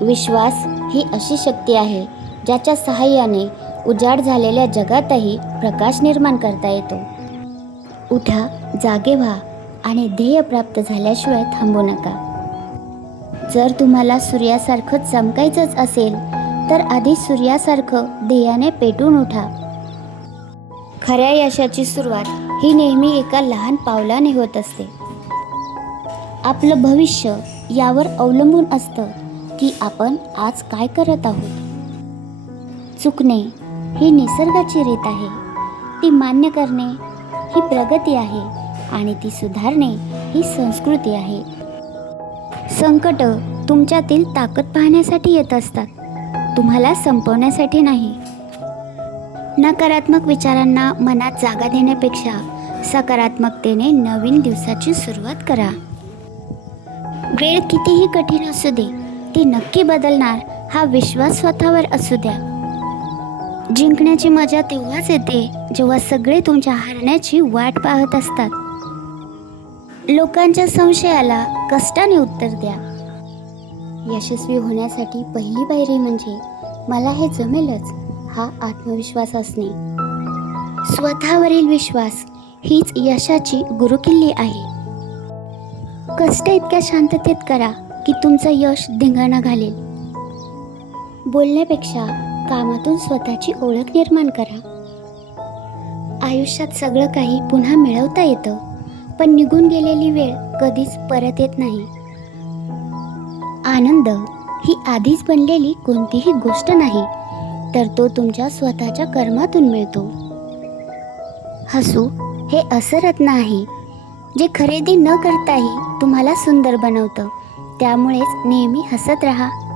विश्वास ही अशी शक्ती आहे ज्याच्या सहाय्याने उजाड झालेल्या जगातही प्रकाश निर्माण करता येतो. उठा, जागे व्हा आणि ध्येय प्राप्त झाल्याशिवाय थांबू नका. जर तुम्हाला सूर्यासारखं चमकायचंच असेल तर आधी सूर्यासारखं ध्येयाने पेटून उठा. खऱ्या यशाची सुरुवात ही नेहमी एका लहान पावलाने होत असते. आपलं भविष्य यावर अवलंबून असतं की आपण आज काय करत आहोत. चुकणे ही निसर्गाची रीत आहे, ती मान्य करणे ही प्रगती आहे आणि ती सुधारणे ही संस्कृती आहे. संकट तुमच्यातील ताकद पाहण्यासाठी येत असतात, तुम्हाला संपवण्यासाठी नाही. नकारात्मक विचारांना मनात जागा देण्यापेक्षा सकारात्मकतेने नवीन दिवसाची सुरुवात करा. वेळ कितीही कठीण असू दे, ती नक्की बदलणार हा विश्वास स्वतःवर असू द्या. जिंकण्याची मजा तेव्हाच येते जेव्हा सगळे तुमच्या हारण्याची वाट पाहत असतात. लोकांच्या संशयाला कष्टाने उत्तर द्या. यशस्वी होण्यासाठी पहिली पायरी म्हणजे मला हे जमेलच हा आत्मविश्वास असणे. स्वतःवरील विश्वास हीच यशाची गुरुकिल्ली आहे. कष्ट इतक्या शांततेत करा की तुमचं यश धिंगाणा घालेल. बोलण्यापेक्षा कामातून स्वतःची ओळख निर्माण करा. आयुष्यात सगळं काही पुन्हा मिळवता येतं, पण निघून गेलेली वेळ कधीच परत येत नाही. आनंद ही आधीच बनलेली कोणतीही गोष्ट नाही, तर तो तुमच्या स्वतःच्या कर्मातून मिळतो. हसू हे असं रत्न आहे जे खरेदी न करताही तुम्हाला सुंदर बनवतं. त्यामुळेच नेहमी हसत राहा.